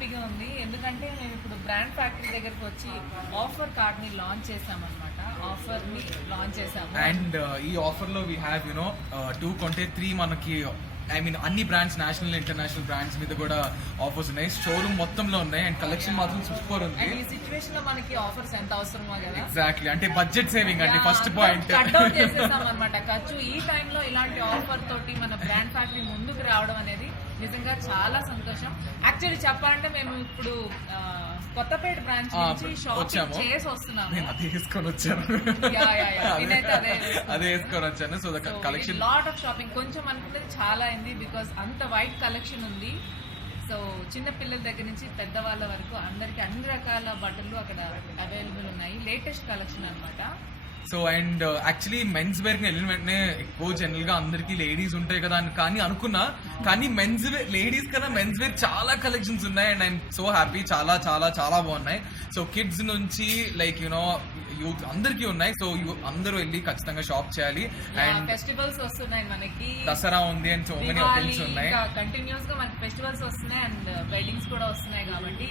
హ్యాపీగా ఉంది, ఎందుకంటే మేము ఇప్పుడు బ్రాండ్ ఫ్యాక్టరీ దగ్గరకు వచ్చి ఆఫర్ కార్డ్ ని లాంచ్ చేసామన్నమాట. ఆఫర్ ని లాంచ్ చేసాము. అండ్ ఈ ఆఫర్ లో వీ హ్యావ్ 2 కొంటే 3 మనకి అన్ని బ్రాండ్స్, నేషనల్ ఇంటర్నేషనల్ బ్రాండ్స్ మీద కూడా ఆఫర్స్ ఉన్నాయి. షోరూమ్ మొత్తంలో ఉన్నాయి అండ్ కలెక్షన్ మాత్రం సూపర్ ఉంది. ఈ సిచువేషన్ లో మనకి ఆఫర్స్ ఎంత అవసరమో కదా. ఎగ్జాక్ట్లీ, అంటే బడ్జెట్ సేవింగ్ అంటే ఫస్ట్ పాయింట్ కట్ డౌన్ చేసేసాం అనమాట ఖర్చు. ఈ టైంలో ఇలాంటి ఆఫర్ తోటి మన బ్రాండ్ ఫ్యాక్టరీ ముందుకు రావడం అనేది నిజంగా చాలా సంతోషం. యాక్చువల్లీ చెప్పాలంటే మేము ఇప్పుడు కొత్తపేట బ్రాంచ్ నుంచి షాపింగ్ చేసి వస్తున్నాము. నేను అదే వేసుకొని వచ్చాను. అదే వేసుకొని వచ్చాను. So collection lot of shopping, కొంచెం అనుకున్నది చాలా అయింది బికాస్ అంత వైడ్ కలెక్షన్ ఉంది. సో చిన్న పిల్లల దగ్గర నుంచి పెద్దవాళ్ళ వరకు అందరికి అన్ని రకాల బట్టలు అక్కడ అవైలబుల్ ఉన్నాయి. లేటెస్ట్ కలెక్షన్ అన్నమాట. So and actually men's wear కి వెళ్ళిన వెంటనే ఎక్కువ జనరల్ గా అందరికి లేడీస్ ఉంటాయి కదా అని కానీ అనుకున్నా, కానీ మెన్స్ వేర్, లేడీస్ కదా మెన్స్ వేర్ చాలా కలెక్షన్స్ ఉన్నాయి అండ్ ఐఎమ్ సో హ్యాపీ. చాలా చాలా చాలా బాగున్నాయి. సో కిడ్స్ నుంచి లైక్ యూత్ అందరికీ ఉన్నాయి. సో అందరూ వెళ్ళి ఖచ్చితంగా షాప్ చేయాలి. అండ్ ఫెస్టివల్స్ వస్తున్నాయి, మనకి దసరా ఉంది అండ్ సో మెనీ ఆప్షన్స్ ఉన్నాయి. కంటిన్యూస్ గా మనకి ఫెస్టివల్స్ వస్తున్నాయి అండ్ వెడ్డింగ్స్ కూడా వస్తున్నాయి కాబట్టి